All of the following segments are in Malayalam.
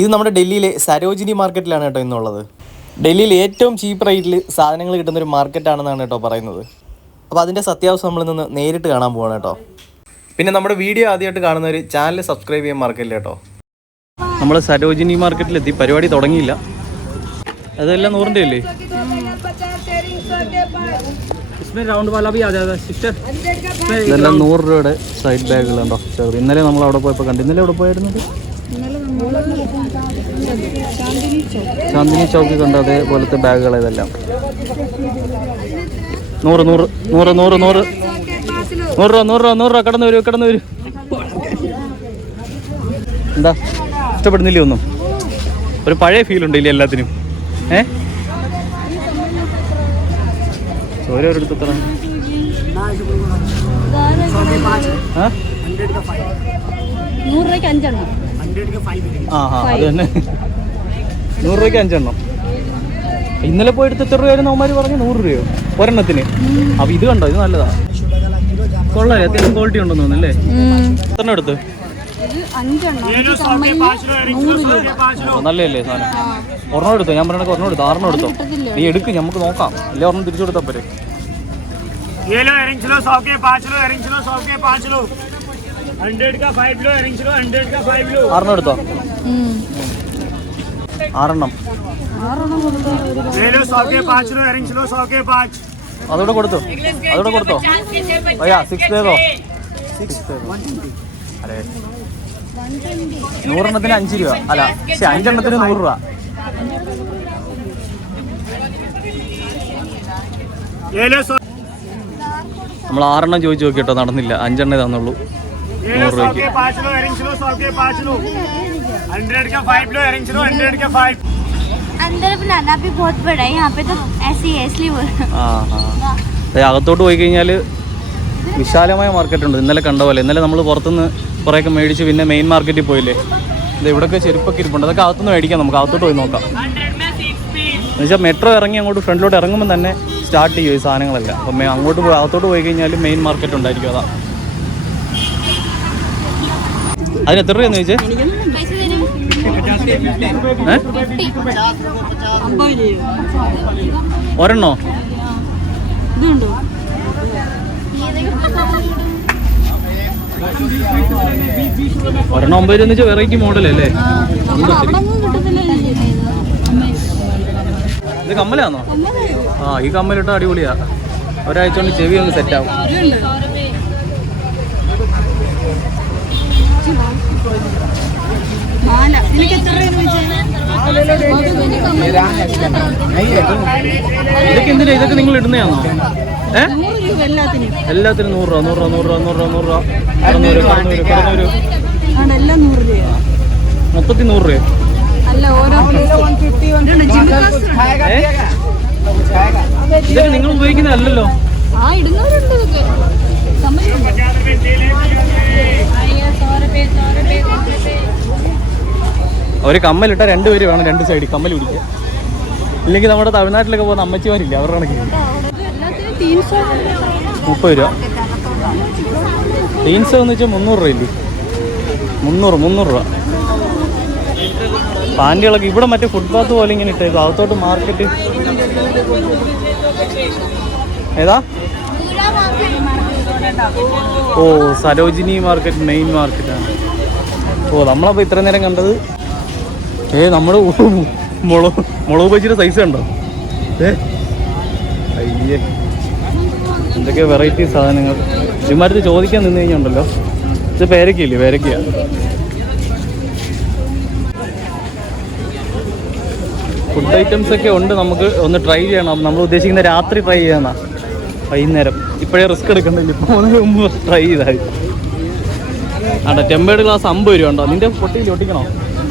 ഇത് നമ്മുടെ ഡൽഹിയിലെ സരോജിനി മാർക്കറ്റിലാണ് കേട്ടോ ഇന്നുള്ളത്. ഡൽഹിയിൽ ഏറ്റവും ചീപ്പ് റേറ്റിൽ സാധനങ്ങൾ കിട്ടുന്നൊരു മാർക്കറ്റാണെന്നാണ് കേട്ടോ പറയുന്നത്. അപ്പോൾ അതിൻ്റെ സത്യാവസ്ഥ നമ്മളിൽ നിന്ന് നേരിട്ട് കാണാൻ പോവാണ് കേട്ടോ. പിന്നെ നമ്മുടെ വീഡിയോ ആദ്യമായിട്ട് കാണുന്നവർ ചാനൽ സബ്സ്ക്രൈബ് ചെയ്യാൻ മറക്കില്ല കേട്ടോ. നമ്മൾ സരോജിനി മാർക്കറ്റിലെത്തി, പരിപാടി തുടങ്ങിയില്ല. അതെല്ലാം 100 അല്ലേ? ഇതെല്ലാം 100 രൂപയുടെ സൈഡ് ബാഗുകളുണ്ടോ ചെറുത്. ഇന്നലെ നമ്മൾ അവിടെ പോയപ്പോൾ കണ്ടു. ഇന്നലെ അവിടെ പോയിരുന്നത് ചാന്ദിനി ചൗക്ക് കണ്ട അതേപോലത്തെ ബാഗുകൾ ഇതെല്ലാം 100 രൂപ. കടന്നു വരൂ. എന്താ ഇഷ്ടപ്പെടുന്നില്ലേ ഒന്നും? ഒരു പഴയ ഫീൽ ഉണ്ട് ഇല്ലേ എല്ലാത്തിനും? ഓരോരുത്തർ എത്ര? 100 രൂപയ്ക്ക് 5 എണ്ണം. അത് തന്നെ, 100 രൂപയ്ക്ക് 5 എണ്ണം. ഇന്നലെ പോയെടുത്ത് എത്ര രൂപയായിരുന്നു അവന്മാർ പറഞ്ഞു? 100 രൂപയോ ഒരെണ്ണത്തിന്? അപ്പൊ ഇത് കണ്ടോ, ഇത് നല്ലതാ, കൊള്ളാല്ലേ, അത്യാവശ്യം ക്വാളിറ്റി ഉണ്ടെന്ന് തോന്നുന്നല്ലേ? എത്ര എടുത്ത്? നല്ലല്ലേ സാധനം? ഒരെണ്ണം എടുത്തോ? ഞാൻ പറഞ്ഞ ഒരെണ്ണം എടുത്തോ? 6 എടുത്തോ? നീ എടുക്ക്, നമുക്ക് നോക്കാം. അല്ലേ ഒരെണ്ണം തിരിച്ചു കൊടുത്താൽ പോരെ? 6 എടുത്തോ? 6 അതോടെ കൊടുത്തോ? അയ്യാ 6 തേതോ? 100 എണ്ണത്തിന് 5 രൂപ. അല്ല, 5 എണ്ണത്തിന് 100 രൂപ. നമ്മൾ 6 എണ്ണം ചോദിച്ചു നോക്കിട്ടോ, നടന്നില്ല. 5 എണ്ണേ തന്നുള്ളൂ 100 രൂപയ്ക്ക്. അകത്തോട്ട് പോയി കഴിഞ്ഞാൽ വിശാലമായ മാർക്കറ്റ് ഉണ്ട്. ഇന്നലെ കണ്ട പോലെ. ഇന്നലെ നമ്മൾ പുറത്തുനിന്ന് കുറേയൊക്കെ മേടിച്ച് പിന്നെ മെയിൻ മാർക്കറ്റിൽ പോയില്ലേ. ഇത് ഇവിടെയൊക്കെ ചെരുപ്പൊക്കെ ഇരിപ്പുണ്ട്. അതൊക്കെ അകത്തുനിന്ന് മേടിക്കാം. നമുക്ക് അകത്തോട്ട് പോയി നോക്കാം. എന്നുവെച്ചാൽ മെട്രോ ഇറങ്ങി അങ്ങോട്ട് ഫ്രണ്ടിലോട്ട് ഇറങ്ങുമ്പോൾ തന്നെ സ്റ്റാർട്ട് ചെയ്യും ഈ സാധനങ്ങളെല്ലാം. അപ്പം അങ്ങോട്ട് പോയി അകത്തോട്ട് പോയി കഴിഞ്ഞാൽ മെയിൻ മാർക്കറ്റ് ഉണ്ടായിരിക്കും. അതാ. അതിന് എത്ര രൂപയെന്ന് ചോദിച്ചേ? ഒരെണ്ണോ? ഒരെണ്ണം 50 രൂപ എന്ന് വെച്ചാൽ വെറൈറ്റി മോഡലല്ലേ? ഇത് കമ്മലാണോ? ഈ കമ്മലിട്ട അടിപൊളിയാ. ഒരാഴ്ച കൊണ്ട് ചെവി ഒന്ന് സെറ്റ് ആവും. ഇതൊക്കെ എന്തിനാ? ഇതൊക്കെ നിങ്ങൾ ഇടുന്നതാണോ? എല്ലാത്തിനും 100 രൂപ. മൊത്തത്തിൽ 100 രൂപ. ഇതൊക്കെ നിങ്ങൾ ഉപയോഗിക്കുന്നതല്ലല്ലോ. ഒരു കമ്മലിട്ട 2 പേര് വേണം 2 സൈഡിൽ കമ്മൽ പിടിക്കുക. ഇല്ലെങ്കിൽ നമ്മുടെ തമിഴ്നാട്ടിലൊക്കെ പോകുന്ന അമ്മച്ചിമാരില്ല, അവരുടെ കണക്കിന് 30 രൂപ. ജീൻസ് എന്ന് വെച്ചാൽ 300 രൂപയില്ലേ? 300 രൂപ. പാൻറ്റുകളൊക്കെ ഇവിടെ മറ്റേ ഫുട്പാത്ത് പോലെ ഇങ്ങനെ ഇട്ടേക്കും. അകത്തോട്ട് മാർക്കറ്റ് ഏതാ? ഓ, സരോജിനി മാർക്കറ്റ് മെയിൻ മാർക്കറ്റാണ്. ഓ, നമ്മളപ്പോൾ ഇത്ര നേരം കണ്ടത് നമ്മൾ മുളക് ബജിയുടെ സൈസ് കണ്ടോ? അയ്യേ, എന്തൊക്കെ വെറൈറ്റി സാധനങ്ങൾ. ഇമാരത്ത് ചോദിക്കാൻ നിന്ന് കഴിഞ്ഞുണ്ടല്ലോ. ഇത് പേരക്കയില്ലേ? പേരക്കയാ. ഫുഡ് ഐറ്റംസ് ഒക്കെ ഉണ്ട്. നമുക്ക് ഒന്ന് ട്രൈ ചെയ്യണം. നമ്മൾ ഉദ്ദേശിക്കുന്ന രാത്രി ട്രൈ ചെയ്യാനാ, വൈകുന്നേരം. ഇപ്പോഴേ റിസ്ക് എടുക്കണ്ടില്ല, ഇപ്പോൾ മുമ്പ് ട്രൈ ചെയ്താൽ. ആട്ടെ, ടെമ്പേർഡ് ഗ്ലാസ് 50 രൂപ ഉണ്ടോ? നിന്റെ പൊട്ടിയിൽ ഒട്ടിക്കണോ?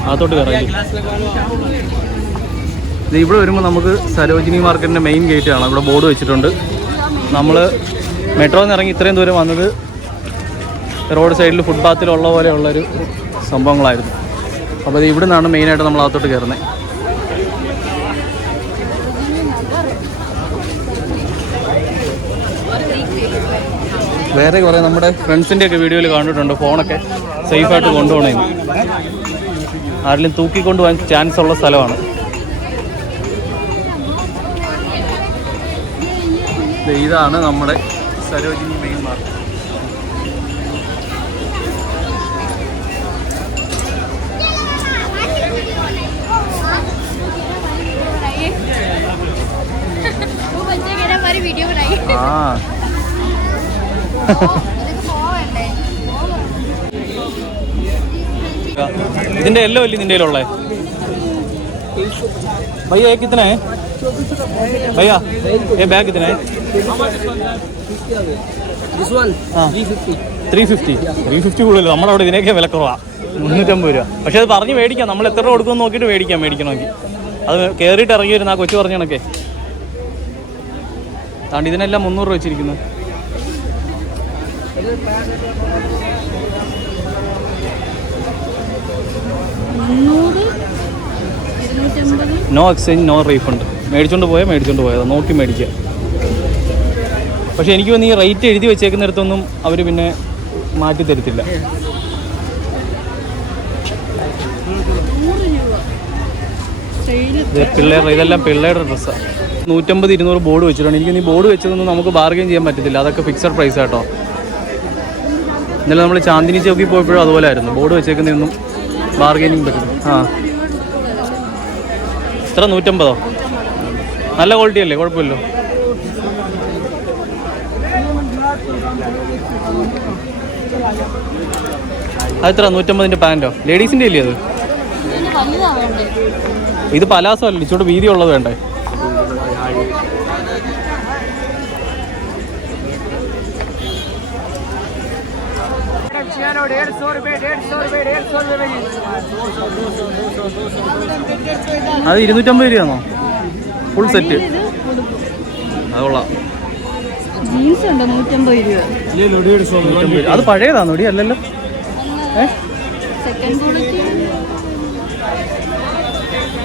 അകത്തോട്ട് കയറാം. ഇത് ഇവിടെ വരുമ്പോൾ നമുക്ക് സരോജിനി മാർക്കറ്റിൻ്റെ മെയിൻ ഗേറ്റ് കാണാം. ഇവിടെ ബോർഡ് വെച്ചിട്ടുണ്ട്. നമ്മൾ മെട്രോന്ന് ഇറങ്ങി ഇത്രയും ദൂരം വന്നത് റോഡ് സൈഡിൽ ഫുട്പാത്തിലുള്ള പോലെയുള്ളൊരു സംഭവങ്ങളായിരുന്നു. അപ്പോൾ ഇത് ഇവിടെ നിന്നാണ് മെയിനായിട്ട് നമ്മൾ അകത്തോട്ട് കയറുന്നത്. വേറെ കുറേ നമ്മുടെ ഫ്രണ്ട്സിൻ്റെയൊക്കെ വീഡിയോയിൽ കണ്ടിട്ടുണ്ട് ഫോണൊക്കെ സേഫായിട്ട് കൊണ്ടുപോകണമെന്ന്. ആരെങ്കിലും തൂക്കിക്കൊണ്ട് പോകാൻ ചാൻസ് ഉള്ള സ്ഥലമാണ്. ഇതാണ് നമ്മുടെ സരോജിനി മെയിൻ മാർക്കറ്റ്. ഇതിന്റെ എല്ലോ അല്ലേ നിന്റെ കയ്യിലുള്ളേ? भैया ये कितना है भैया? ये बैग कितना है? This one, 350. 350 കൂടുതൽ. നമ്മുടെ അവിടെ ഇതിനൊക്കെ വില കുറവാണ്, 350 രൂപ. പക്ഷെ അത് പറഞ്ഞ് മേടിക്കാം, നമ്മൾ എത്ര രൂപ കൊടുക്കുമെന്ന് നോക്കിയിട്ട് മേടിക്കണമെങ്കിൽ. അത് കയറിയിട്ട് ഇറങ്ങി വരുന്ന ആ കൊച്ചു പറഞ്ഞ കണക്കെ. താണ്ട് ഇതിനെല്ലാം 300 രൂപ വെച്ചിരിക്കുന്നു. No exchange no refund. മേടിച്ചോണ്ട് പോയത് നോക്കി മേടിക്കുക. പക്ഷെ എനിക്ക് തോന്നുന്നു ഈ റേറ്റ് എഴുതി വെച്ചേക്കുന്നിടത്തൊന്നും അവർ പിന്നെ മാറ്റി തരത്തില്ല. ഇതെല്ലാം പിള്ളേരുടെ ഡ്രസ്സാണ്. 150-200 ബോർഡ് വെച്ചിട്ടുണ്ട്. എനിക്ക് ഈ ബോർഡ് വെച്ചതൊന്നും നമുക്ക് ബാർഗെയിൻ ചെയ്യാൻ പറ്റത്തില്ല. അതൊക്കെ ഫിക്സഡ് പ്രൈസ് കേട്ടോ. ഇന്നലെ നമ്മൾ ചാന്ദിനി ചൗക്കിൽ പോയപ്പോഴും അതുപോലെ ആയിരുന്നു. ബോർഡ് വെച്ചേക്കുന്നതൊന്നും ബാർഗെയിനിങ് പറ്റില്ല. എത്ര? 150. നല്ല ക്വാളിറ്റി അല്ലേ? കുഴപ്പമില്ലോ. അതെത്ര? 150 പാൻറ്റോ? ലേഡീസിൻ്റെ അല്ലേ അത്? ഇത് പലാസോ അല്ലേ? ഇച്ചോട്ട് വീതി ഉള്ളത് വേണ്ടേ? അത് 250 രൂപയാണോ ഫുൾ സെറ്റ്? അത് കൊള്ളാം. ജീൻസ് ഉണ്ട് 150 രൂപ. അത് പഴയതാണോ? അല്ലല്ലോ. Second quality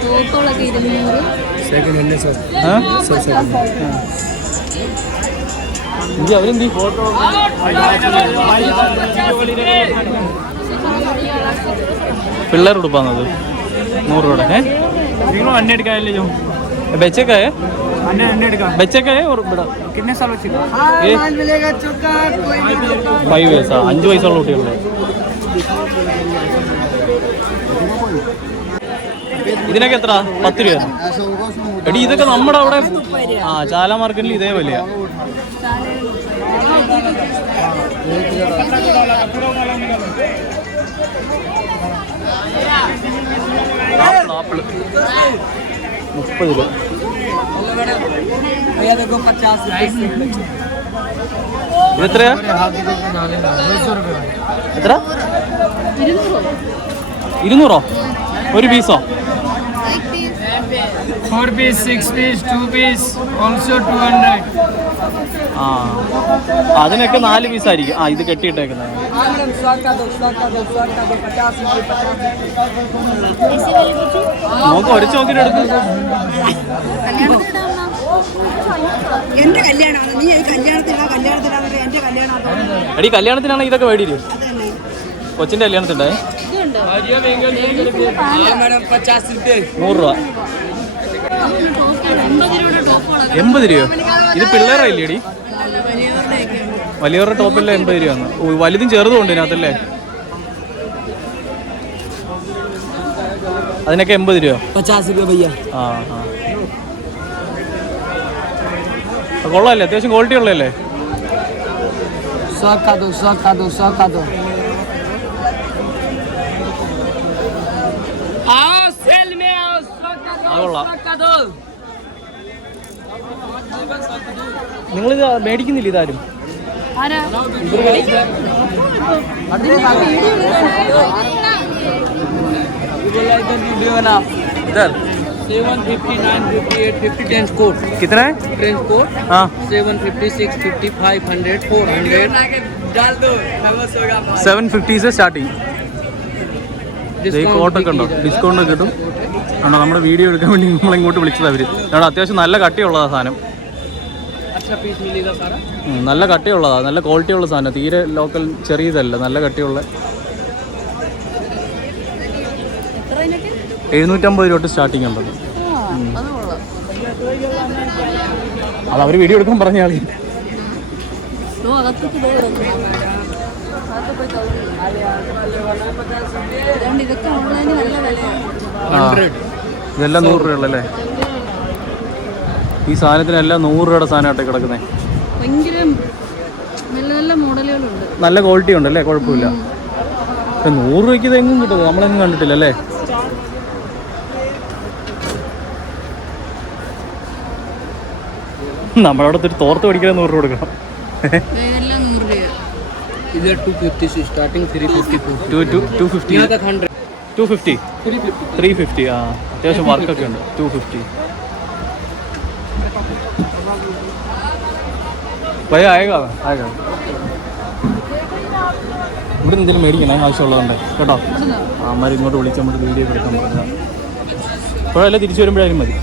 ടോപ്പുകളൊക്കെ 200. അവരെന്തി പിള്ളേർ ഉടുപ്പാന്നത് 100 രൂപയുടെ. നിങ്ങൾ അന്നെ എടുക്കാനല്ലേ? ബെച്ചക്കായ ബെച്ചക്കായ 5 വയസ്സാ? 5 വയസ്സുള്ള കുട്ടികളുടെ. ഇതിനൊക്കെ എത്ര? 10 രൂപ. എടി ഇതൊക്കെ നമ്മുടെ അവിടെ ചാല മാർക്കറ്റിൽ ഇതേ വിലയാ. ആപ്പിള് 30 രൂപ. ഇതെത്രയാ? എത്ര? 200 ഒരു piezo? 4 piece, 6 piece, 2 piece, also 200. അതിനൊക്കെ 4 പീസായിരിക്കും. ഇത് കെട്ടിയിട്ടേക്കുന്നത്. നോക്ക് ഒരച്ച് നോക്കിയിട്ട് എടുക്കും. എന്റെ കല്യാണമാണ്. നീ കല്യാണത്തിനാണ് എന്റെ കല്യാണം. എടി കല്യാണത്തിനാണ് ഇതൊക്കെ വേടിയില്ലേ? കൊച്ചിന്റെ കല്യാണത്തിൻ്റെ 100 രൂപ. 80 രൂപയോ? ഇത് പിള്ളേരല്ലേ എടി? വലിയവരുടെ ടോപ്പല്ല 80 രൂപയാണ്. വലുതും ചെറുതും ഉണ്ട് ഇതിനകത്തല്ലേ? അതിനൊക്കെ 80 രൂപ. 50 രൂപ ഭയ്യ. കൊള്ളാല്ലേ? അത്യാവശ്യം ക്വാളിറ്റി ഉള്ളതല്ലേ? 100 का दो, 100 का दो, 100 का दो. आओ सेल में आओ, 100 का दो. നിങ്ങളിത് മേടിക്കുന്നില്ല ഇതാരും? इधर 750, 950, 850 ट्रेंच कोट. कितना है? Trench coat 750, 650, 500, 400. डाल दो. 750 से സ്റ്റാർട്ടിങ്. ഈ കോട്ടൊക്കെ ഉണ്ടോ? ഡിസ്കൗണ്ട് ഒക്കെ കിട്ടും. ആണോ? നമ്മുടെ വീഡിയോ എടുക്കാൻ വേണ്ടി നമ്മളിങ്ങോട്ട് വിളിച്ചത് അവർ. അവിടെ അത്യാവശ്യം നല്ല കട്ടിയുള്ളതാണ് സാധനം. നല്ല കട്ടിയുള്ളതാണ്, നല്ല ക്വാളിറ്റി ഉള്ള സാധനം. തീരെ ലോക്കൽ ചെറിയതല്ല, നല്ല കട്ടിയുള്ള. 750 രൂപ തൊട്ട് സ്റ്റാർട്ടിങ് ഉണ്ടത്. അത് കൊള്ളാം. അത് അവർ വീഡിയോ എടുക്കാൻ പറഞ്ഞ ആളി. അകത്തേക്ക് ഇതൊക്കെ ഓൺലൈനിൽ നല്ല വിലയാണ്. ഇതെല്ലാം 100 രൂപയുള്ളല്ലേ? ഈ സാധനത്തിനെല്ലാം 100 രൂപയുടെ സാധനമായിട്ട് കിടക്കുന്നത്. ഭയങ്കര നല്ല നല്ല മോഡലുകളുണ്ട്. നല്ല ക്വാളിറ്റി ഉണ്ടല്ലേ? കുഴപ്പമില്ല. 100 രൂപയ്ക്ക് ഇത് എങ്ങും കിട്ടുമോ? നമ്മളെങ്ങും കണ്ടിട്ടില്ല അല്ലേ? നമ്മുടെ അവിടെ ഒരു തോർത്ത് പഠിക്കാൻ 100 രൂപ കൊടുക്കണം. ഇതെല്ലാം 100 രൂപ. इधर 250 स्टार्टिंग 350 250 यहाँ तक 100 250 350. ആ അത്യാവശ്യം വർക്കൊക്കെ ഉണ്ട്. 250 ഭയ ആയേക്കാ ആയേക്കാ. ഇവിടെ എന്തെങ്കിലും മേടിക്കണം ആവശ്യമുള്ളതുണ്ട് കേട്ടോ. അമ്മമാർ ഇങ്ങോട്ട് വിളിച്ച് നമുക്ക് വീഡിയോ എടുക്കാൻ പറഞ്ഞാൽ ഇപ്പോഴല്ലേ തിരിച്ചു വരുമ്പോഴായാലും മതി.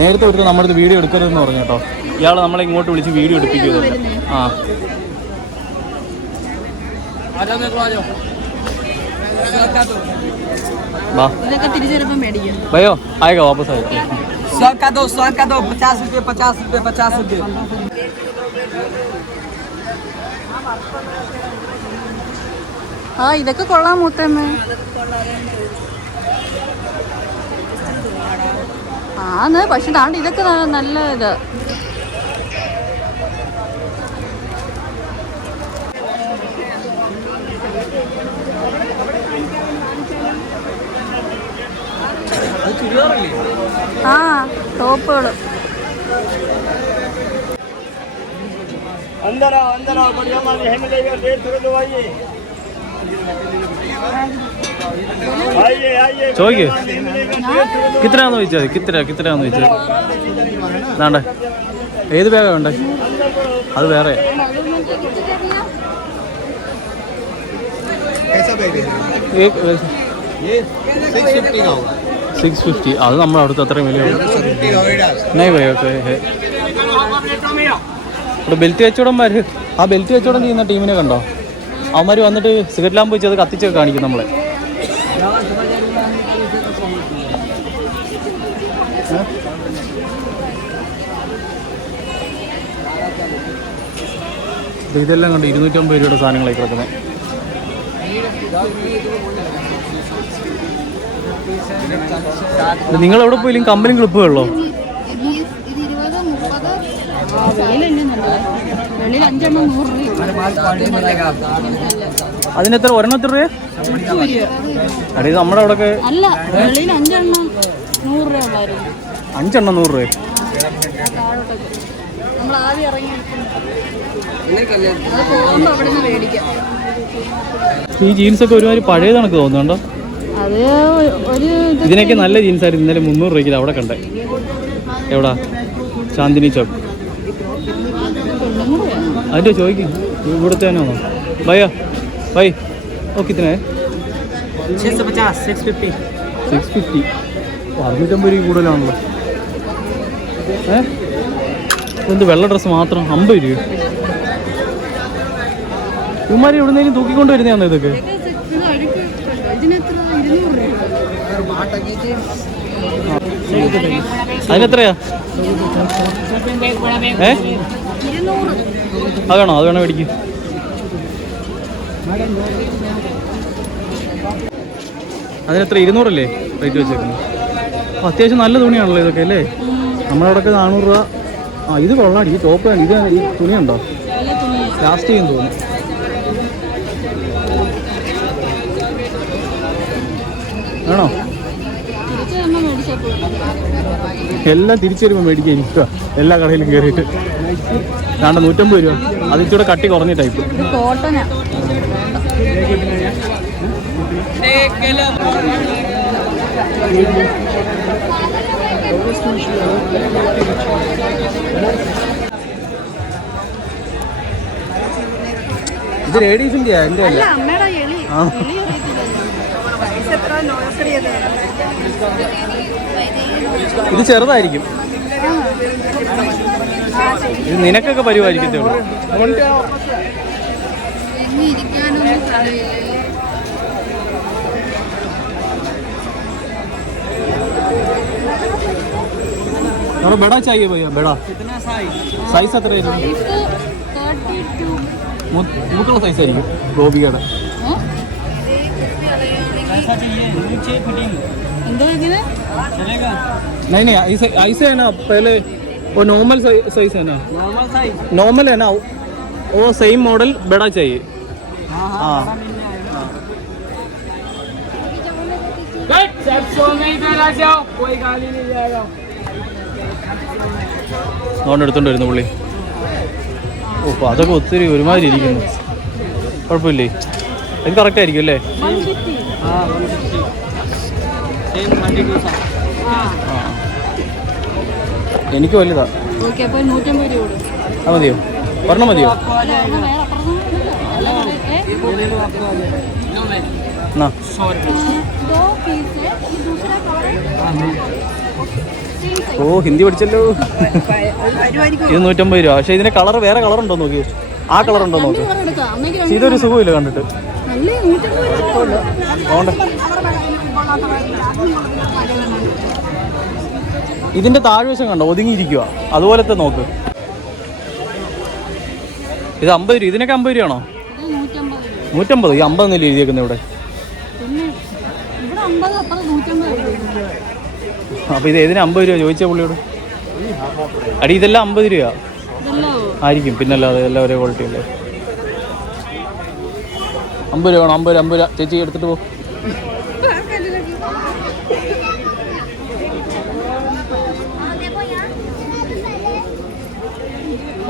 നേരത്തെ ഒരു നമ്മുടെ അടുത്ത് വീഡിയോ എടുക്കരുതെന്ന് പറഞ്ഞു കേട്ടോ. ഇയാൾ നമ്മളെ ഇങ്ങോട്ട് വിളിച്ച് വീഡിയോ എടുപ്പിക്കുന്നില്ല. ആ വാ ഇതൊക്കെ തിരിച്ചു വരുമ്പോൾ മേടിക്കാം. ഭയോ ആയേക്കാ വാപ്പസ് ആയേക്കാ. 100 का दो 50 रुपये 50 रुपये 50 रुपये. ആ ഇതൊക്കെ കൊള്ളാം മൂത്തമ്മേ. ആന്ന് പക്ഷെ താണ്ട് ഇതൊക്കെ നല്ല ഇതാ. ആ ടോപ്പുകള് ചോദിക്ക് കിത്തരാന്ന് ചോദിച്ചാൽ മതി. കിത്തരാന്ന് ചോദിച്ചാൽ വേണ്ടേ? ഏത് ബാഗാ വേണ്ടേ? അത് വേറെ. $650. അത് നമ്മുടെ അവിടുത്തെ അത്രയും വില. ഇവിടെ ബെൽറ്റ് കച്ചവടന്മാർ, ആ ബെൽറ്റ് കച്ചവടം ചെയ്യുന്ന ടീമിനെ കണ്ടോ? അവന്മാർ വന്നിട്ട് സിഗരറ്റ് ലാമ്പ് വെച്ച് അത് കത്തിച്ചൊക്കെ കാണിക്കും നമ്മളെ. ഇതെല്ലാം കണ്ട് 250 രൂപയുടെ സാധനങ്ങളായി കിടക്കുന്നത്. നിങ്ങൾ എവിടെ പോയില്ലും കമ്പനി ക്ലിപ്പുകളോ? അതിനെത്ര ഒരെണ്ണത്ര രൂപ? അടി നമ്മുടെ അവിടെ അല്ല, 5 100 രൂപ. നമ്മൾ ആദ്യം ഇറങ്ങി പോകുമ്പോ അവിടെ നിന്ന് മേടിക്കാം. ഈ ജീൻസൊക്കെ ഒരുമാതിരി പഴയത് കണക്ക് തോന്നുന്നുണ്ടോ? അത് ഒരു ഇതിനൊക്കെ നല്ല ജീൻസായിരുന്നു. ഇന്നലെ 300 രൂപയ്ക്ക് അവിടെ കണ്ടേ. എവിടാ? ചാന്ദിനി ചോക്ക്. അതിൻ്റെ ചോദിക്കും ഇവിടുത്തെ തന്നെ ആണോ? ഭയ്യ ഭൈ ഓക്കെ ഇതിനെ 650 650. 650 രൂപ കൂടുതലാണല്ലോ. എന്ത് വെള്ള ഡ്രസ്സ് മാത്രം 50 രൂപ? ഇവന്മാർ എവിടുന്നേലും തൂക്കിക്കൊണ്ട് വരുന്നതാണോ ഇതൊക്കെ? അതിനെത്രയാ? അത് വേണോ? അത് വേണോ മേടിക്കും. അതിനെത്ര? 200 അല്ലേ റേറ്റ് വെച്ചേക്കുന്നത്? അത്യാവശ്യം നല്ല തുണിയാണല്ലോ ഇതൊക്കെ അല്ലേ? നമ്മളവിടെയൊക്കെ 400 രൂപ. ആ ഇത് കൊള്ളാം. ഈ ടോപ്പ് ഇത് ഈ തുണിയുണ്ടോ? ലാസ്റ്റ് ചെയ്യും തോന്നുന്നു. വേണോ? എല്ലാം തിരിച്ചു വരുമ്പോൾ മേടിക്കാൻ ഇരിക്കുക എല്ലാ കടയിലും കയറിയിട്ട്. വേണ്ട 150 രൂപ. അതിച്ചൂടെ കട്ടി കുറഞ്ഞ ടൈപ്പ്. കോട്ടനാ. ഇത് ലേഡീസിന്റെ എൻ്റെ അല്ല. അമ്മയുടെ എളി ഇത് ചെറുതായിരിക്കും. ഇത് നിനക്കൊക്കെ പരിവായിരിക്കത്തേ ഉള്ളൂ. थोड़ा बड़ा चाहिए भैया बड़ा कितना साइज സൈസ് എത്രയായിരുന്നു മൂക്കുള്ള സൈസ് ആയിരിക്കും ഗോപികയുടെ कैसा चाहिए नीचे फिटिंग എന്തോ ഇങ്ങനെ चलेगा नहीं नहीं ऐसे ऐसे है ना पहले वो नॉर्मल साइज है ना नॉर्मल साइज नॉर्मल है ना वो सेम मॉडल बड़ा चाहिए हाँ हाँ कोई गाली नहीं जाएगा അതുകൊണ്ട് എടുത്തോണ്ട് വരുന്നു പുള്ളി. ഓ അപ്പോൾ അതൊക്കെ ഒത്തിരി ഒരുമാതിരി ഇരിക്കുന്നു. കുഴപ്പമില്ലേ? ഇത് കറക്റ്റ് ആയിരിക്കും അല്ലേ? हाँ 150 सेम 32 साइज ആ എനിക്ക് വലുതാ. ഓക്കെ അപ്പോൾ 150 രൂപ കൊടുക്കും. അത് മതിയോ? ഒരെണ്ണം മതിയോ? അല്ല ഒന്ന് വേറെ ले लो आपको आ जाएगा लो मैं എന്നാ 100 रुपये दो पीस है ये दूसरा कलर ഓ ഹിന്ദി പഠിച്ചല്ലോ. ഇത് 150 രൂപ. പക്ഷേ ഇതിന് കളർ വേറെ കളർ ഉണ്ടോ നോക്കി. ആ കളർ ഉണ്ടോ നോക്ക്. എടുക്കാം അമ്മയ്ക്ക് പക്ഷേ ഇതൊരു സുഖമില്ല കണ്ടിട്ട്. നല്ല 150 രൂപ അതുകൊണ്ട് ഇതിന്റെ താഴ്വശം കണ്ടോ ഒതുങ്ങിയിരിക്കുക. അതുപോലത്തെ നോക്ക്. ഇത് 50 രൂപ. ഇതിനൊക്കെ 50 രൂപയാണോ? ഇത് 150 രൂപ 150. ഈ 50 എന്നല്ലേ എഴുതിയേക്കുന്നത് ഇവിടെ. പിന്നെ ഇവിടെ 50 അപ്പുറം 150 രൂപ അപ്പോൾ ഇത് ഏതിന് 50 രൂപ ചോദിച്ച പുള്ളിയോട്. അടി ഇതെല്ലാം 50 രൂപ ഇതല്ലോ ആയിരിക്കും. പിന്നല്ലാതെ എല്ലാം ഒരേ ക്വാളിറ്റി അല്ലേ. 50 രൂപ വേണം. 50 രൂപ ചേച്ചി എടുത്തിട്ട് പോ.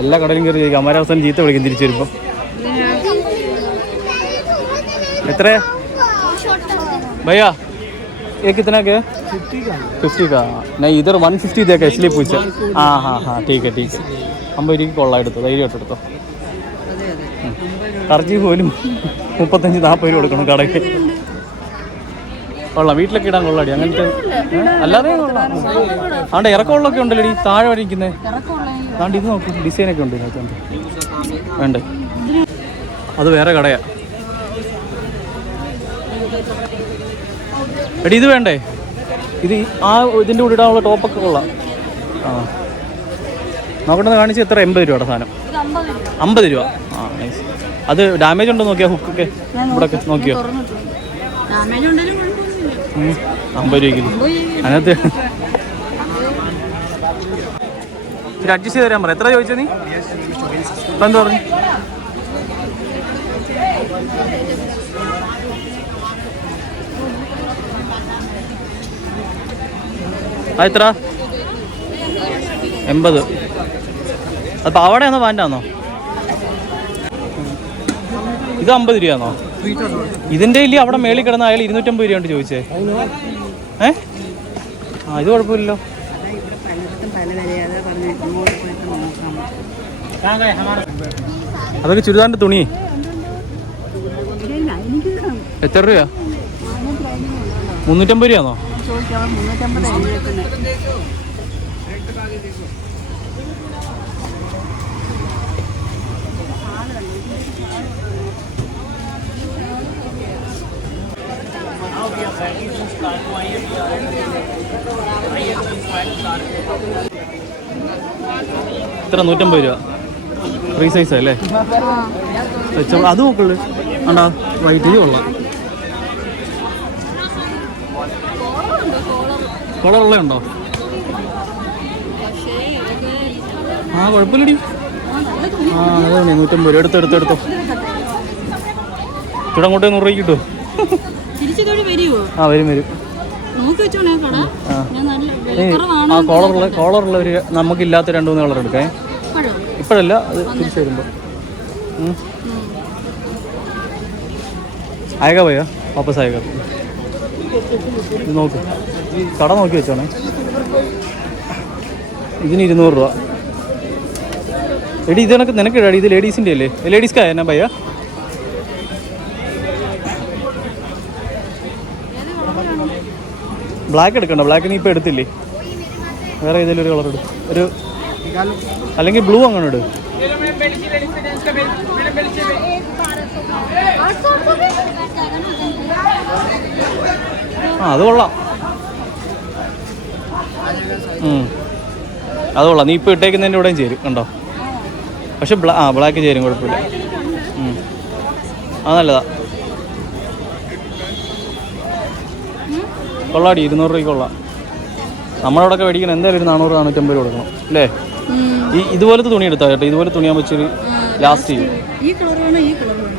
എല്ലാ കടയിലും കയറി ചോദിക്കാം. അമരാവസാനം ചീത്ത വിളിക്കും തിരിച്ചു വരുമ്പോൾ. എത്ര भैया ये कितना के 50 का नहीं इधर 150 देखा इसलिए पूछा. हाँ हाँ हाँ ठीक है 50 രൂപയ്ക്ക് കൊള്ളാം. എടുത്തോ ധൈര്യമായിട്ട് എടുത്തോ. കറച്ചി പോലും 35-40 രൂപ കൊടുക്കണം കടയ്ക്ക്. കൊള്ളാം. വീട്ടിലൊക്കെ ഇടാൻ കൊള്ളാടി അങ്ങനത്തെ. അല്ലാതെ കൊള്ളാം. ആണ്ട് ഇറക്കമുള്ളൊക്കെ ഉണ്ടല്ലോ ഈ താഴെ വരയ്ക്കുന്നത്. അതാണ്ട് ഇത് നോക്കും ഡിസൈനൊക്കെ ഉണ്ട് ഇതിനകത്ത്. വേണ്ടേ അത് വേറെ കടയാ. എടി ഇത് വേണ്ടേ? ഇത് ആ ഇതിൻ്റെ കൂടെ ഇടാനുള്ള ടോപ്പൊക്കെ കൊള്ളാം. ആ നോക്കട്ടെ കാണിച്ച് എത്ര 80 രൂപയുടെ സാധനം. 50 രൂപ. ആ നൈസ്. അത് ഡാമേജ് ഉണ്ടോ നോക്കിയാ ഹുക്കൊക്കെ ഇവിടെയൊക്കെ നോക്കിയോ? ഡാമേജ് ഉണ്ടെങ്കിലും കുഴപ്പമൊന്നുമില്ല. 50 രൂപയ്ക്ക് അതിനകത്ത് ഇത് അഡ്ജസ്റ്റ് ചെയ്ത് തരാൻ പറ. എത്ര ചോദിച്ചത് നീ? ഇപ്പം എന്താ പറഞ്ഞു? എത്ര? 80. അത് പാവാടയാണോ പാൻ്റാണോ? ഇത് 50 രൂപയാണോ? ഇതിൻ്റെ ഇല്ലേ അവിടെ മേളിൽ കിടന്ന അയാൾ 250 രൂപ കൊണ്ട് ചോദിച്ചേ. ആ ഇത് കുഴപ്പമില്ലല്ലോ. അതൊക്കെ ചുരിദാറിൻ്റെ തുണി എത്ര രൂപയാ? 350 രൂപയാണോ? ചോദിക്കാം 350 ഇത്ര 150 രൂപ. ഫ്രീ സൈസ് അല്ലേ? അത് നോക്കുള്ളൂ. ആണ്ടാ വൈറ്റ് ഇത് കൊള്ളാം. കൊളറുള്ളതുണ്ടോ? ആ കുഴപ്പമില്ലടി. ആ അതാണ് 150 രൂപ. എടുത്തോ. ഇവിടെ അങ്ങോട്ട് 100 രൂപയ്ക്ക് കിട്ടുമോ? തിരിച്ചിതോടെ വരുമോ? ആ വരും. നോക്കി വെച്ചോണേ കട. ഞാൻ നല്ല വിലക്കുറവാണ്. ആ കോളറുള്ള ഒരു നമുക്കില്ലാത്ത 2-3 കളർ എടുക്കാം. ഇപ്പോഴല്ല അത് തിരിച്ചു വരുമ്പോൾ. ആയേക്കാ പോയാ വാപ്പസ് ആയേക്കാ. ഇത് നോക്ക് കട നോക്കി വെച്ചോണേ. ഇതിന് 200 രൂപ. എടി ഇത് നിനക്ക് ഇടാടി. ഇത് ലേഡീസിൻ്റെ അല്ലേ? ലേഡീസ്ക്കാ എന്നാ ഭയ്യ? ബ്ലാക്ക് എടുക്കണ്ട. ബ്ലാക്ക് നീ ഇപ്പോൾ എടുത്തില്ലേ? വേറെ ഏതെങ്കിലും ഒരു കളർ എടുക്കും. ഒരു അല്ലെങ്കിൽ ബ്ലൂ അങ്ങനെ ഇട്. ആ അത് കൊള്ളാം. അതുകൊള്ളാം. നീ ഇപ്പോൾ ഇട്ടേക്കുന്നതിൻ്റെ കൂടെയും ചേരും കണ്ടോ. പക്ഷെ ബ്ലാക്ക് ചേരും, കുഴപ്പമില്ല. അത് നല്ലതാ. കൊള്ളാടി, 200 രൂപയ്ക്ക് കൊള്ളാം. നമ്മളവിടെയൊക്കെ മേടിക്കണം എന്തായാലും ഒരു 400-450 രൂപ കൊടുക്കണം അല്ലേ? ഈ ഇതുപോലത്തെ തുണി എടുത്താൽ കേട്ടോ. ഇതുപോലെ തുണിയാകുമ്പോൾ ഇച്ചിരി ലാസ്റ്റ് ചെയ്യും. ഈ കളർ വേണോ ഈ കളർ വേണോ?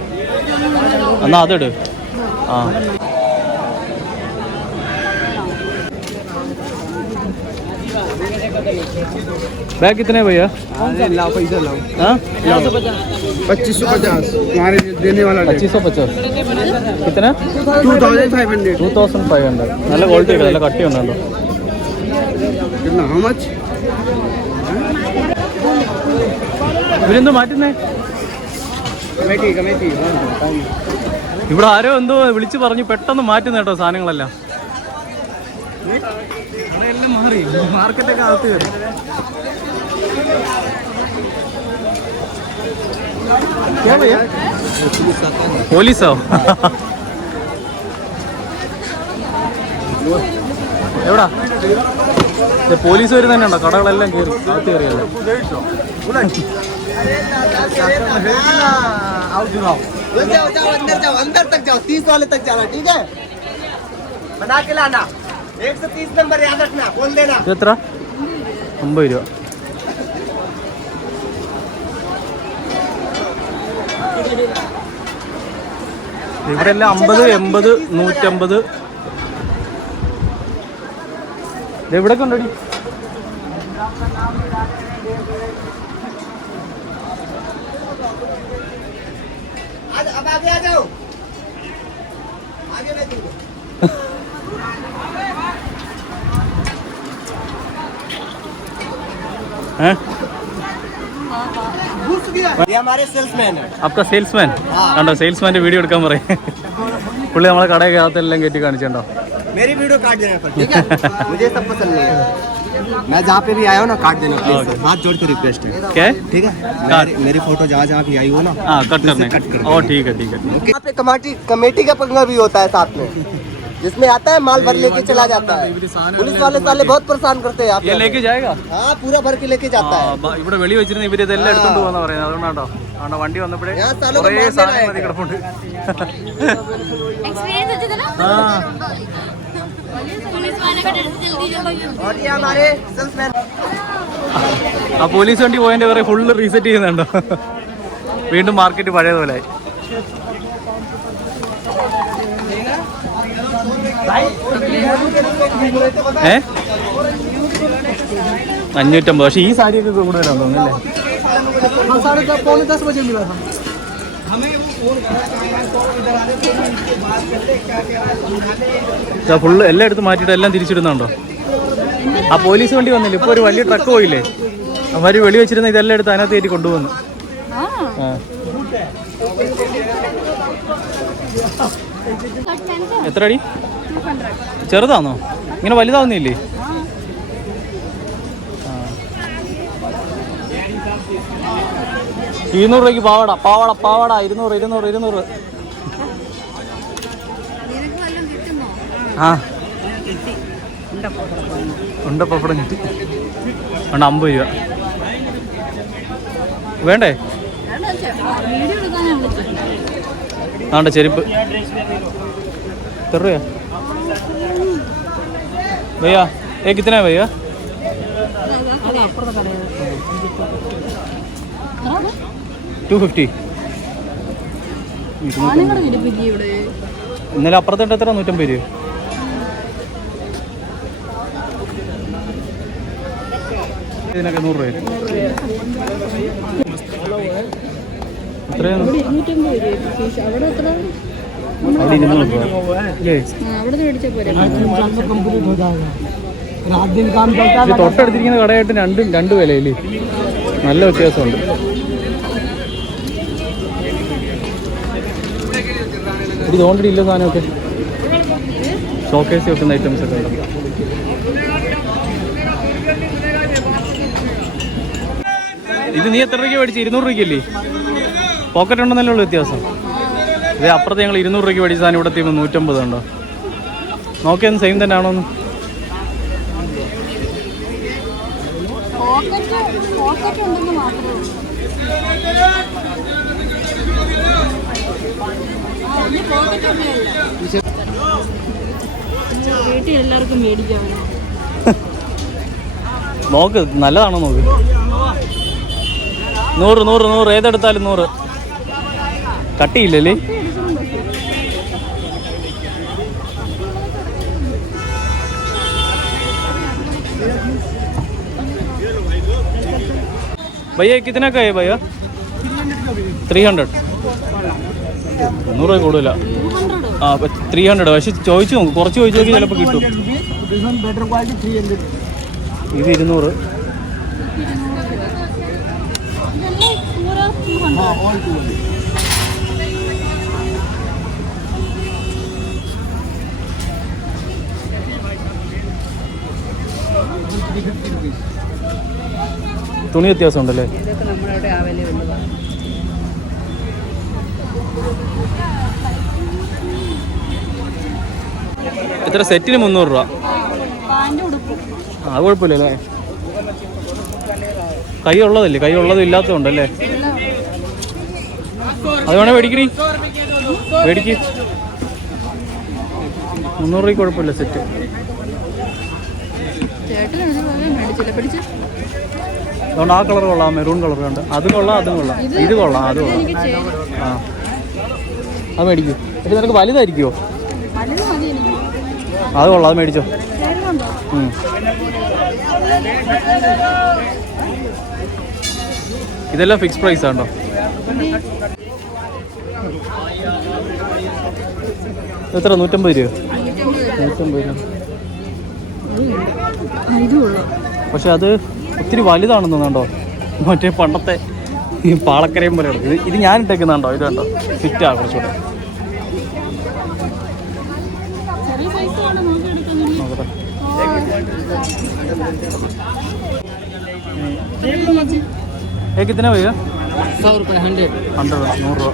എന്നാൽ അതിട്. ആ बैग कितने भैया? हाँ 2550 हमारे देने वाला 2550 कितना? 2500. നല്ല ക്വാളിറ്റി ഒക്കെ, നല്ല കട്ടി ഉണ്ടല്ലോ. कितना हाउ मच? ഇവരെന്തോ മാറ്റുന്നേ? कमेटी ഇവിടെ ആരോ എന്തോ വിളിച്ചു പറഞ്ഞു പെട്ടെന്ന് മാറ്റുന്ന കേട്ടോ സാധനങ്ങളെല്ലാം. എല്ലാം മാറി, മാർക്കറ്റൊക്കെ അകത്ത് കയറി. പോലീസോ? എവിടാ പോലീസ് വരും തന്നെ ഉണ്ടോ? കടകളെല്ലാം കയറി, അകത്ത് കയറിയല്ലോ. अंदर तक जाओ, 30 वाले तक जाना, ठीक है? बना के लाना, 130 नंबर याद रखना, बोल देना. ഇതെത്ര? 50 രൂപ. ഇവിടെ എല്ലാം 50, 80, 150. ഇവിടെ കൊണ്ടടി. अब आगे आ जाओ, आगे नहीं दूंगा. ये हमारे सेल्समैन है. आपका सेल्समैन കണ്ടോ? സെയിൽസ്മാൻ്റെ വീഡിയോ എടുക്കാൻ പറയും. പുള്ളി നമ്മളെ കടയൊക്കെ അകത്തെല്ലാം കയറ്റി കാണിച്ചിട്ടുണ്ടോ? मेरी वीडियो काट देना पर, ठीक है? मुझे सब पसंद नहीं है. मैं जहाँ पे भी आया हूँ ना, काट देना प्लीज. हाथ जोड़ के रिक्वेस्ट है. क्या? ठीक है? मेरी फोटो जहाँ जहाँ भी आई हो ना, हाँ कट करने. ओ ठीक है. यहाँ पे कमेटी का पंगा भी होता है साथ में, जिसमें आता है माल भर लेके चला जाता है. पुलिस वाले साले बहुत परेशान करते हैं. ये लेके जाएगा? हाँ, पूरा भर के लेके जाता है. ഇവിടെ വെളി വെച്ചിരുന്ന ഇവര് ഇതെല്ലാം എടുത്തോണ്ട് പോകുന്ന പറയുന്നത്. അതുകൊണ്ടാട്ടോ ആണ്ടോ വണ്ടി വന്നപ്പോഴേ ഞാൻ സ്ഥലം കുറേ മാറ്റാൻ സാധനം മതി കിടപ്പുണ്ട്. एक्सपीरियंस अच्छी था ना? पुलिस वाले का डर से जल्दी और ये हमारे सेल्समैन. ആ പോലീസ് വണ്ടി പോയതിന്റെ വേറെ ഫുള്ള് റീസെറ്റ് ചെയ്യുന്നുണ്ടോ? വീണ്ടും മാർക്കറ്റ് പഴയതുപോലെ. ഏ 550. പക്ഷെ ഈ സാരിയൊക്കെ കൂടുതലാണെന്ന് തോന്നുന്നല്ലേ? ഫുള്ള് എല്ലാം എടുത്ത് മാറ്റിയിട്ട് എല്ലാം തിരിച്ചിടുന്നുണ്ടോ? ആ പോലീസ് വണ്ടി വന്നില്ല, ഇപ്പോൾ ഒരു വലിയ ട്രക്ക് പോയില്ലേ, അവർ വെളി വെച്ചിരുന്ന ഇതെല്ലാം എടുത്ത് അതിനകത്ത് കയറ്റി കൊണ്ടുവന്നു. ആ എത്ര അടി? ചെറുതാണോ? ഇങ്ങനെ വലുതാവുന്നില്ലേ? ആ 200 രൂപയ്ക്ക് പാവാട 200. ആ ഉണ്ടപ്പപ്പടം കിട്ടി. അതുകൊണ്ട് 50 രൂപ വേണ്ടേ? വീഡിയോ എടുക്കാനാണ് വിളിച്ചത്. ആണ്ട ചെരുപ്പ് എത്ര രൂപയാ भैया? ये कितना है भैया? 250. ഇന്നലെ അപ്പുറത്തോട്ട് എത്ര? 150 രൂപ. ഇതിനൊക്കെ 100 രൂപ. എത്രയാണ്? അവിടെ 200 രൂപ അല്ലേ? തൊട്ടടുത്തിരിക്കുന്ന കടയായിട്ട് രണ്ട് വിലയില്ലേ? നല്ല വ്യത്യാസമുണ്ട്. ഇത് ഓൾറെഡി ഇല്ല സാധനമൊക്കെ, ഷോക്കേസ് വെക്കുന്ന ഐറ്റംസ് ഒക്കെ ഉണ്ട്. ഇത് നീ എത്ര രൂപയ്ക്ക് മേടിച്ച്? 200 രൂപയ്ക്കല്ലേ? പോക്കറ്റ് ഉണ്ടെന്നല്ലേ ഉള്ളൂ വ്യത്യാസം. ഇതേ അപ്പുറത്ത് ഞങ്ങൾ 200 രൂപയ്ക്ക് മേടിച്ച സാധനം ഇവിടെ എത്തിയപ്പോൾ 150 ഉണ്ടോ? നോക്കിയൊന്ന് സെയിം തന്നെ ആണോന്ന്. പോക്കറ്റ് ഉണ്ടെന്ന് മാത്രമേ ഉള്ളൂ. പോക്കറ്റ് ഉണ്ടല്ല വീട്ടിൽ എല്ലാവർക്കും മേടിക്കാം. നോക്ക് നല്ലതാണോ നോക്ക്. 100 ഏതെടുത്താലും 100. കട്ടിയില്ലല്ലേ? भैया कितना का है भैया? 300. 100 കൂടുതല. ആ 300. പക്ഷെ ചോദിച്ചു നോക്കും, കുറച്ച് ചോദിച്ചു നോക്കി ചിലപ്പോൾ കിട്ടും. ഇത് 200. തുണി വ്യത്യാസം ഉണ്ടല്ലേ? ഇതൊക്കെ നമ്മുടെ അവിടെ അവൈലബിൾ ആണ്. എത്ര സെറ്റിന് 300 രൂപ? അത് കുഴപ്പമില്ലല്ലേ? കൈ ഉള്ളതല്ലേ? കൈ ഉള്ളതും ഇല്ലാത്തതുണ്ടല്ലേ? അത് വേണേ മേടിക്കണി, മേടിക്ക്. 300 രൂപയ്ക്ക് കുഴപ്പമില്ല സെറ്റ്. അതുകൊണ്ട് ആ കളർ കൊള്ളാം, മെറൂൺ കളർ ഉണ്ട്. അത് കൊള്ളാം, അതും കൊള്ളാം. ഇത് കൊള്ളാം, അത് കൊള്ളാം. ആ അത് മേടിക്കൂ. ഇത് നിനക്ക് വലുതായിരിക്കുമോ? അത് കൊള്ളാം, അത് മേടിച്ചോ. ഇതെല്ലാം ഫിക്സ് പ്രൈസ് ആണോ? എത്ര? 150 രൂപ? 150 രൂപ. പക്ഷെ അത് ഒത്തിരി വലുതാണെന്ന് തോന്നുന്നുണ്ടോ? മറ്റേ പണ്ടത്തെ ഈ പാളക്കരയും പോലെ ഉണ്ട്. ഇത് ഞാൻ ഇട്ടേക്കുന്നുണ്ടോ? ഇത് കണ്ടോ, ഫിറ്റാ കുറച്ചുകൂടെ. നോക്കട്ടെ. कितना भैया? 100 रुपये 100 100 100 രൂപ.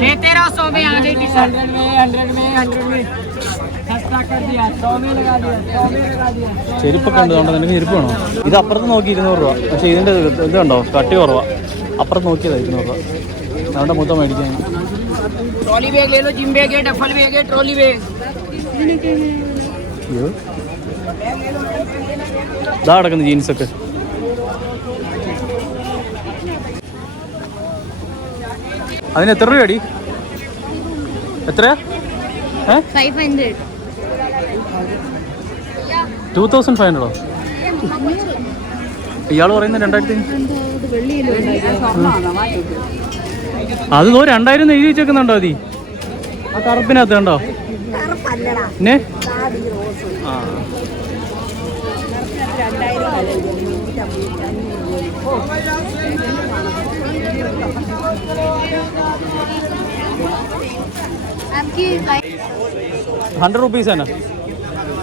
1300 में आ गई टी-शर्ट 100 में सस्ता कर दिया 100 में लगा दिया ചെരുപ്പൊക്കെ ഉണ്ട്. അതുകൊണ്ട് നിനക്ക് ചെരുപ്പ് വേണോ? ഇത് അപ്പുറത്ത് നോക്കി 200 രൂപ. പക്ഷേ ഇതിൻ്റെ ഇത് കണ്ടോ, കട്ടി കുറവാ. അപ്പുറത്ത് നോക്കിയതാണ് 200 രൂപ. അതുകൊണ്ട് മൊത്തം മേടിക്കാൻ. ट्रॉली बैग ले लो, जिम बैग है, डफल बैग है, ट्रॉली बैग. ഇതാ കിടക്കുന്ന ജീൻസൊക്കെ. അതിന് എത്ര രൂപയടി? എത്രയാ? 500. 2500 ഇയാൾ പറയുന്നത് 2000. അത് 2000 എഴുതി വെച്ചേക്കുന്നുണ്ടോ? അതി ആ കറുപ്പിനകത്ത് കണ്ടോ? പിന്നെ ആ आपकी 100 रुपीस है ना?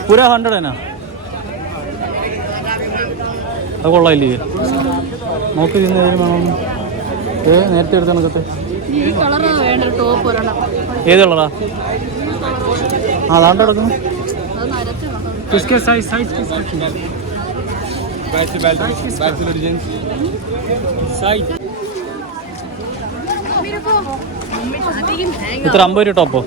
पूरा 100 है ना? അത് കൊള്ളാമില്ലേ? നോക്കി ഇതിന് വേണം. നേരത്തെ എടുത്ത കണക്കത്തെ ഈ കളറാ വേണ്ട ടോപ്പ് ഒരെണ്ണം. ഏത് കളറാ? ആ അതാണ്ട് കിടക്കുന്നു. അത് നരക്കണം. किसके साइज साइज किसका? ഇത്ര 50 രൂപ ടോപ്പോ?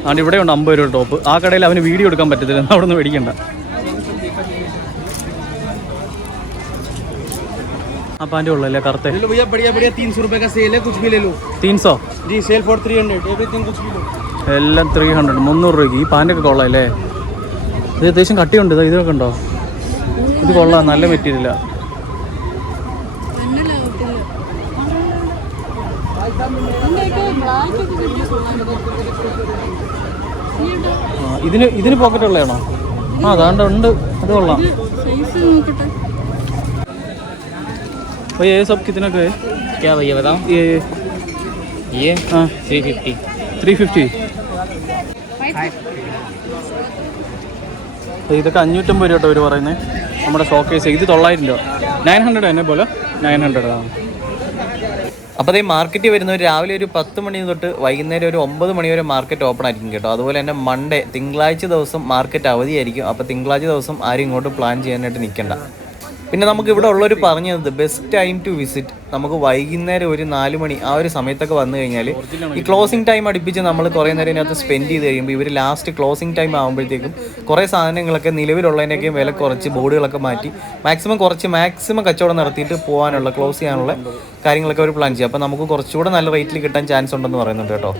അതുകൊണ്ട് ഇവിടെ ഉണ്ട് 50 രൂപ ടോപ്പ്. ആ കടയിൽ അവന് വീഡിയോ എടുക്കാൻ പറ്റത്തില്ല, അവിടെ നിന്ന് മേടിക്കണ്ട. ആ പാൻറ് ഉള്ളല്ലേ കറുത്തെ? भैया बढ़िया बढ़िया 300 रुपए का सेल है, कुछ भी ले लो. 300 जी सेल फॉर 300 एवरीथिंग, कुछ भी लो. എല്ലാം 300 300 രൂപയ്ക്ക്. ഈ പാൻറ്റൊക്കെ കൊള്ളാം അല്ലേ? ഇത് അത്യാവശ്യം കട്ടിയുണ്ട്. ഇതൊക്കെ ഉണ്ടോ? ഇത് കൊള്ളാം, നല്ല മെറ്റീരിയലാ. ഇതിന് പോക്കറ്റ് ഉള്ളതാണോ? ആ അതാണ്ട് ഉണ്ട്. അത് കൊള്ളാം. भैया ये सब कितना का है? क्या भैया बताओ? ये हाँ 350 350. ഇതൊക്കെ 550 രൂപ അവർ പറയുന്നത്. നമ്മുടെ ഷോക്കേസ് ഇത് 900 രൂപ. 900 തന്നെ പോലെ 900 ആണ്. അപ്പോൾ അതേ മാർക്കറ്റിൽ വരുന്നവർ രാവിലെ ഒരു 10 മണി തൊട്ട് വൈകുന്നേരം ഒരു 9 മണി വരെ മാർക്കറ്റ് ഓപ്പൺ ആയിരിക്കും കേട്ടോ. അതുപോലെ തന്നെ മൺഡേ തിങ്കളാഴ്ച ദിവസം മാർക്കറ്റ് അവധിയായിരിക്കും. അപ്പോൾ തിങ്കളാഴ്ച ദിവസം ആരും ഇങ്ങോട്ട് പ്ലാൻ ചെയ്യാനായിട്ട് നിൽക്കണ്ട. പിന്നെ നമുക്ക് ഇവിടെ ഉള്ളവർ പറഞ്ഞു തന്നത് ബെസ്റ്റ് ടൈം ടു വിസിറ്റ് നമുക്ക് വൈകുന്നേരം ഒരു 4 മണി ആ ഒരു സമയത്തൊക്കെ വന്നു കഴിഞ്ഞാൽ ഈ ക്ലോസിംഗ് ടൈം അടുപ്പിച്ച് നമ്മൾ കുറേ നേരം ഇതിനകത്ത് സ്പെൻഡ് ചെയ്ത് കഴിയുമ്പോൾ ഇവർ ലാസ്റ്റ് ക്ലോസിംഗ് ടൈം ആകുമ്പോഴത്തേക്കും കുറേ സാധനങ്ങളൊക്കെ നിലവിലുള്ളതിനൊക്കെ വില കുറച്ച് ബോർഡുകളൊക്കെ മാറ്റി മാക്സിമം കച്ചവടം നടത്തിയിട്ട് പോകാനുള്ള ക്ലോസ് ചെയ്യാനുള്ള കാര്യങ്ങളൊക്കെ അവർ പ്ലാൻ ചെയ്യും. അപ്പോൾ നമുക്ക് കുറച്ചുകൂടെ നല്ല റേറ്റിൽ കിട്ടാൻ ചാൻസ് ഉണ്ടെന്ന് പറയുന്നുണ്ട് കേട്ടോ.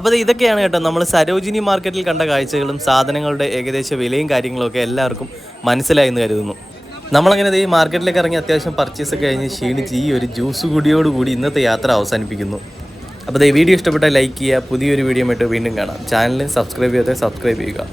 അപ്പോൾ ഇതൊക്കെയാണ് കേട്ടോ നമ്മൾ സരോജിനി മാർക്കറ്റിൽ കണ്ട കാഴ്ചകളും സാധനങ്ങളുടെ ഏകദേശ വിലയും കാര്യങ്ങളൊക്കെ എല്ലാവർക്കും മനസ്സിലായി എന്ന് കരുതുന്നു. നമ്മളങ്ങനെ ഈ മാർക്കറ്റിലേക്ക് ഇറങ്ങി അത്യാവശ്യം പർച്ചേസ് ഒക്കെ കഴിഞ്ഞ് ക്ഷീണിച്ച് ഈ ഒരു ജ്യൂസ് കൂടിയോടുകൂടി ഇന്നത്തെ യാത്ര അവസാനിപ്പിക്കുന്നു. അപ്പോൾ ഈ വീഡിയോ ഇഷ്ടപ്പെട്ടാൽ ലൈക്ക് ചെയ്യുക. പുതിയൊരു വീഡിയോ ആയിട്ട് വീണ്ടും കാണാം. ചാനൽ സബ്സ്ക്രൈബ് ചെയ്യാതെ സബ്സ്ക്രൈബ് ചെയ്യുക.